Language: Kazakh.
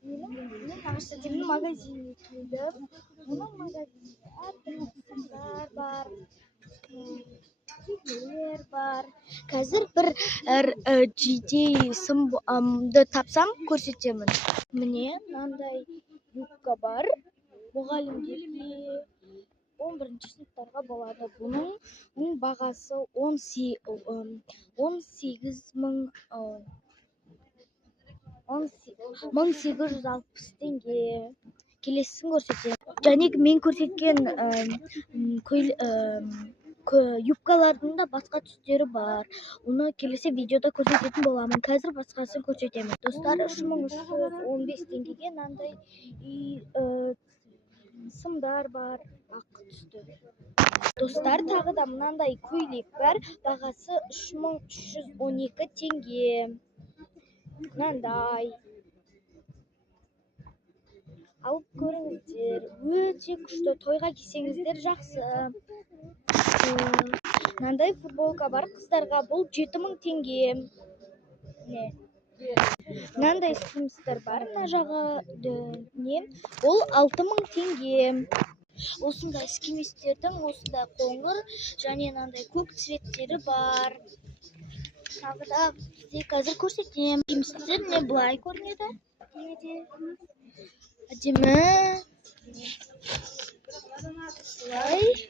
Мен нағашы әжемнің магазиніне келдім. Оның магазинінде әртүрлі сымдар бар, жейделер бар. Қазір бір жейдей сымды тапсам көрсетемін. Міне мынандай юбка бар. Мұғалімдерге 11-ші сыныптарға болады. Бұның бағасы 1860 теңге. Келесісін көрсетемін. Және мен көрсеткен юбкалардың да басқа түстері бар. Оны келесі видеода көрсететін боламын. Қазір басқасын көрсетемін. Достар, 3315 теңгеге мынандай сымдар бар, ақ түсті. Достар, тағы да мынандай көйлек бар. Бағасы 3312 теңге. Мынандай. Алып көріңіздер. Өте күшті, тойға кисеңіздер жақсы. Мынандай футболка бар қыздарға. Бұл 7000 теңге. Мынандай сымыстар бар. Мына жағы ол 6000 теңге. Осындай скимистердің осындай қоңыр және мынандай көк цветтері бар. Тағы да сізге қазір көрсетемін. Скимистер не былай көрінеді. Әдемі. Слай.